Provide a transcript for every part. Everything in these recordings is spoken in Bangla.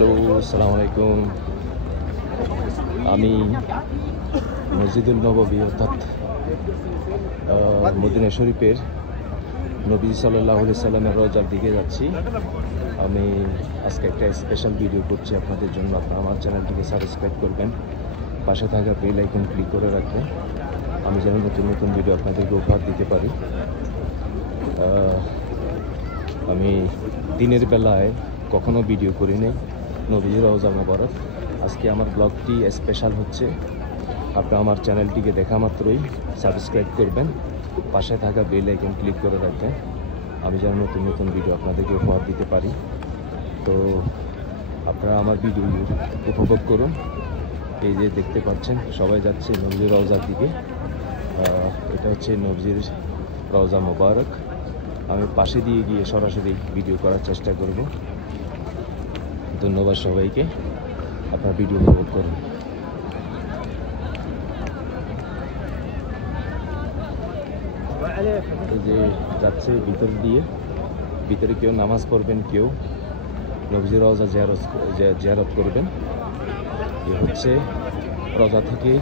হ্যালো, আসসালামু আলাইকুম। আমি মসজিদুল নববী অর্থাৎ মদিনা শরীফের নবী সাল্লাল্লাহু আলাইহি সাল্লামের রওজার দিকে যাচ্ছি। আমি আজকে একটা স্পেশাল ভিডিও করছি আপনাদের জন্য। আপনারা আমার চ্যানেলটিকে সাবস্ক্রাইব করবেন, পাশে থাকা বেল আইকন ক্লিক করে রাখবেন, আমি যেন নতুন নতুন ভিডিও আপনাদেরকে উপহার দিতে পারি। আমি দিনের বেলায় কখনো ভিডিও করি নাই নবীর রওজা মোবারক। আজকে আমার ব্লগটি স্পেশাল হচ্ছে। আপনারা আমার চ্যানেলটিকে দেখা মাত্রই সাবস্ক্রাইব করবেন, পাশে থাকা বেল আইকন ক্লিক করে রাখবেন, আমি যেন নতুন নতুন ভিডিও আপনাদেরকে উপহার দিতে পারি। তো আপনারা আমার ভিডিও উপভোগ করুন। এই যে দেখতে পাচ্ছেন সবাই যাচ্ছে নবীর রওজার দিকে। এটা হচ্ছে নবীর রওজা মোবারক। আমি পাশে দিয়ে গিয়ে সরাসরি ভিডিও করার চেষ্টা করব। ধন্যবাদ সবাইকে, আপনার ভিডিও উপভোগ করুন। এই যে যাচ্ছে ভিতর দিয়ে, ভিতরে কেউ নামাজ পড়বেন, কেউ নবীর রওজা জিয়ারত করবেন। এ হচ্ছে রওজা থেকে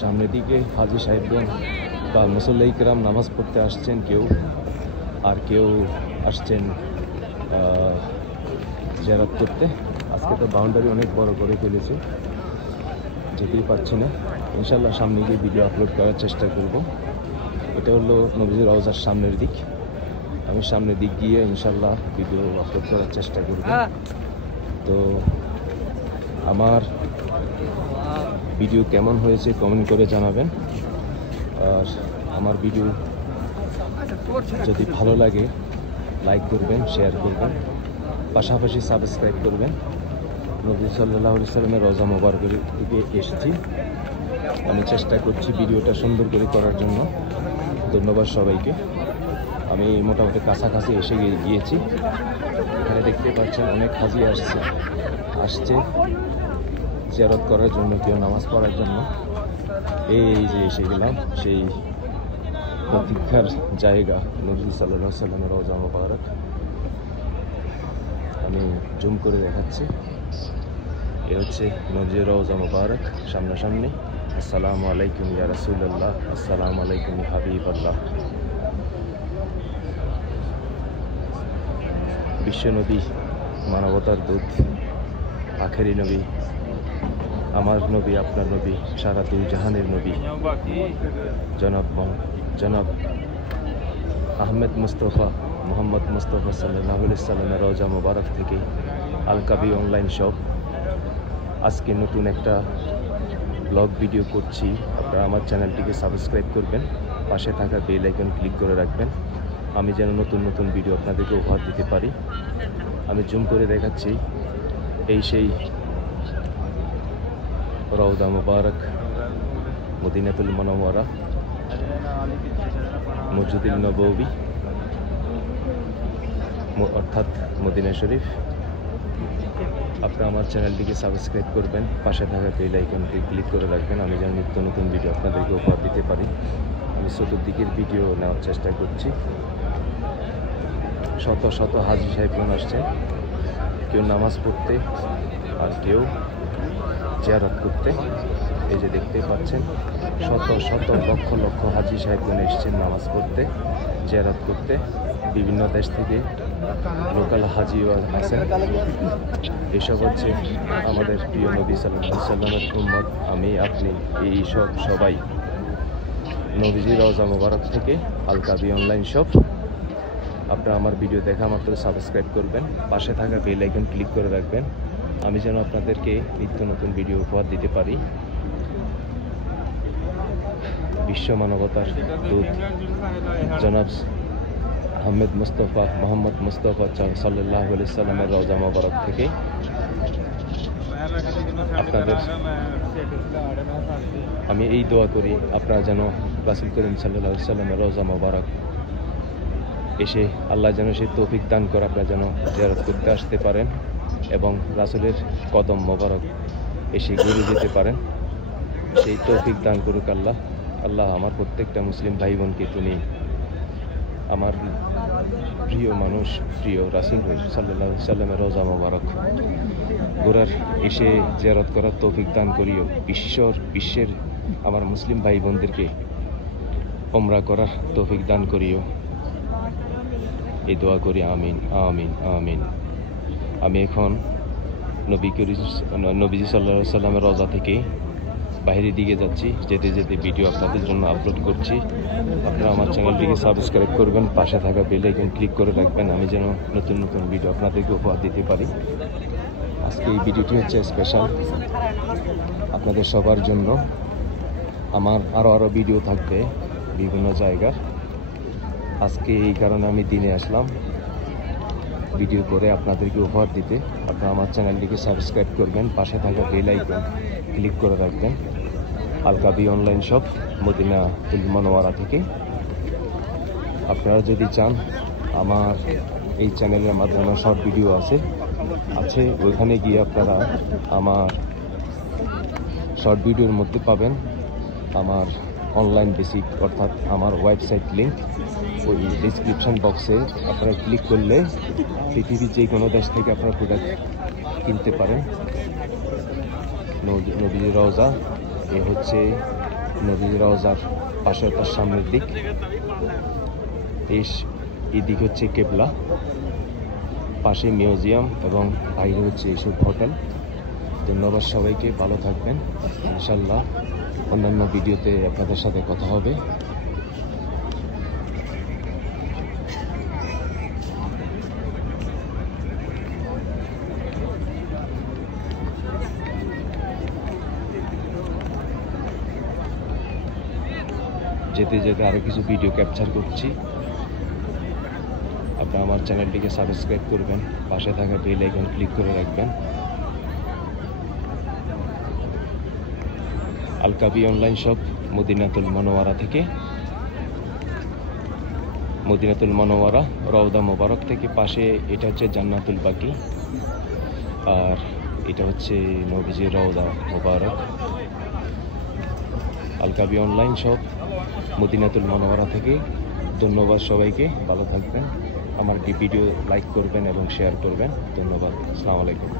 সামনের দিকে হাজী সাহেবগণ বা মুসল্লি কিরাম নামাজ পড়তে আসছেন, কেউ আসছেন জিয়ারত করতে। আজকে তো বাউন্ডারি অনেক বড় করে ফেলেছে, যেতেই পারছি না। ইনশাল্লাহ সামনে গিয়ে ভিডিও আপলোড করার চেষ্টা করব। এটা হলো নবীর রওজার সামনের দিক। আমি সামনের দিক গিয়ে ইনশাল্লাহ ভিডিও আপলোড করার চেষ্টা করব। তো আমার ভিডিও কেমন হয়েছে কমেন্ট করে জানাবেন। আর আমার ভিডিও যদি ভালো লাগে লাইক করবেন, শেয়ার করবেন, পাশাপাশি সাবস্ক্রাইব করবেন। নবী সাল্লাল্লাহু আলাইহি সাল্লামের রওজা মোবারকের দিকে এসেছি। আমি চেষ্টা করছি ভিডিওটা সুন্দর করে করার জন্য। ধন্যবাদ সবাইকে। আমি মোটামুটি কাছাকাছি এসে গিয়েছি। এখানে দেখতে পাচ্ছেন অনেক হাজি আসছে জিয়ারত করার জন্য, কেউ নামাজ পড়ার জন্য। এই যে এসে গেলাম সেই প্রতীক্ষার জায়গা, নবী সাল্লাল্লাহু আলাইহি সাল্লামের রওজা মোবারক। আমি জুম করে দেখাচ্ছি। এ হচ্ছে নবীর রওজা মোবারক সামনাসামনি। আসসালামু আলাইকুম ইয়া রাসূলুল্লাহ, আসসালামু আলাইকুম ইয়া হাবিবাল্লাহ। বিশ্ব নবী, মানবতার দূত, আখেরি নবী, আমার নবী, আপনার নবী, সারা দুই জাহানের নবী জনাব আহমেদ মুস্তফা মোহাম্মদ মুস্তফা সাল্লাল্লাহু আলাইহি সাল্লামের রওজা মোবারক থেকে আল কাবি অনলাইন শপ। আজকে নতুন একটা ব্লগ ভিডিও করছি। আপনারা আমার চ্যানেলটিকে সাবস্ক্রাইব করবেন, পাশে থাকা বেল আইকন ক্লিক করে রাখবেন, আমি যেন নতুন নতুন ভিডিও আপনাদেরকে উপহার দিতে পারি। আমি জুম করে দেখাচ্ছি। এই সেই রওজা মুবারক, মদিনাতুল মুনাওয়ারা, মসজিদুল নববী অর্থাৎ মদিনা শরীফ। আপনারা আমার চ্যানেলটিকে সাবস্ক্রাইব করবেন, পাশে থাকা বেল আইকনটি ক্লিক করে রাখবেন, আমি যেন নিত্য নতুন ভিডিও আপনাদেরকে উপহার দিতে পারি। আমি চতুর্দিকের ভিডিও নেওয়ার চেষ্টা করছি। শত শত হাজী সাহেবগণ আসছে, কেউ নামাজ পড়তে আর কেউ জিয়ারত করতে। এই যে দেখতে পাচ্ছেন শত শত লক্ষ লক্ষ হাজী সাহেবগণ এসেছেন নামাজ পড়তে, জিয়ারত করতে। বিভিন্ন দেশ থেকে লোকাল হাজিও আছেন। এসব হচ্ছে আমাদের প্রিয় নবী সাল্লাল্লাহু আলাইহি সাল্লামের উম্মত, আমি, আপনি, এই সবাই নবীজির রওজা মোবারক থেকে আল কাবি অনলাইন শপ। আপনারা আমার ভিডিও দেখা মাত্র সাবস্ক্রাইব করবেন, পাশে থাকা বেল আইকন ক্লিক করে রাখবেন, আমি যেন আপনাদেরকে নিত্য নতুন ভিডিও উপহার দিতে পারি। বিশ্ব মানবতার দূত জনাব আহমেদ মুস্তফা মোহাম্মদ মুস্তফা সাল্লাল্লাহু আলাইহি সাল্লামের রওজা মোবারক থেকে আপনাদের আমি এই দোয়া করি, আপনারা যেন রাসূল করিম সাল্লাল্লাহু আলাইহি সাল্লামের রওজা মোবারক এসে আল্লাহ যেন সেই তৌফিক দান করে আপনারা যেন জিয়ারত করতে আসতে পারেন এবং রাসূলের কদম মোবারক এসে ঘুরে যেতে পারেন। সেই তৌফিক দান করুক আল্লাহ। আল্লাহ আমার প্রত্যেকটা মুসলিম ভাই বোনকে তিনি আমার প্রিয় মানুষ, প্রিয় রাসূল সাল্লাল্লাহু আলাইহি সাল্লামের রওজা মোবারক ঘোরার এসে জিয়ারত করার তৌফিক দান করিও। বিশ্বের আমার মুসলিম ভাই বোনদেরকে উমরা করার তৌফিক দান করিও, এই দোয়া করি। আমিন আমিন আমিন। আমি এখন নবীজি সাল্লাল্লাহু আলাইহি সাল্লামের রওজা থেকে বাইরের দিকে যাচ্ছি। যেতে যেতে ভিডিও আপনাদের জন্য আপলোড করছি। আপনারা আমার চ্যানেলটিকে সাবস্ক্রাইব করবেন, পাশে থাকা বেল আইকন ক্লিক করে রাখবেন, আমি যেন নতুন নতুন ভিডিও আপনাদেরকে উপহার দিতে পারি। আজকে এই ভিডিওটি হচ্ছে স্পেশাল আপনাদের সবার জন্য। আমার আরও ভিডিও থাকবে বিভিন্ন জায়গার। আজকে এই কারণে আমি দিনে আসলাম ভিডিও করে আপনাদেরকে উপহার দিতে। আপনারা আমার চ্যানেলটিকে সাবস্ক্রাইব করবেন, পাশে থাকা বেল আইকন ক্লিক করে রাখবেন। আল কাবি অনলাইন শপ, মদিনাতুল মুনাওয়ারা থেকে। আপনারা যদি চান, আমার এই চ্যানেলের মাধ্যমে শর্ট ভিডিও আছে, ওইখানে গিয়ে আপনারা আমার শর্ট ভিডিওর মধ্যে পাবেন আমার অনলাইন বেসিক, অর্থাৎ আমার ওয়েবসাইট লিঙ্ক। ওই ডিসক্রিপশন বক্সে আপনারা ক্লিক করলে পৃথিবীর যে কোনো দেশ থেকে আপনারা প্রোডাক্ট কিনতে পারেন। নবীজি রওজা, এ হচ্ছে নবীজি রওজার পাশে, তার সামনের দিক। এই দিক হচ্ছে কেবলা, পাশে মিউজিয়াম এবং বাইরে হচ্ছে এইসব হোটেল। ধন্যবাদ সবাইকে, ভালো থাকবেন। ইনশাল্লাহ অন্যান্য ভিডিওতে আপনাদের সাথে কথা হবে। যেতে যেতে আরও কিছু ভিডিও ক্যাপচার করছি। আপনারা আমার চ্যানেলটিকে সাবস্ক্রাইব করবেন, পাশে থাকা বেল আইকন ক্লিক করে রাখবেন। আল কাবি অনলাইন শপ, মদিনাতুল মুনাওয়ারা থেকে, মদিনাতুল মুনাওয়ারা রওজা মোবারক থেকে পাশে। এটা হচ্ছে জান্নাতুল বাকি, আর এটা হচ্ছে নবীজির রওজা মোবারক। আল কাবি অনলাইন শপ, মদিনাতুল মুনাওয়ারা থেকে। ধন্যবাদ সবাইকে, ভালো থাকবেন। আমার ভিডিও লাইক করবেন এবং শেয়ার করবেন। ধন্যবাদ। আসসালামু আলাইকুম।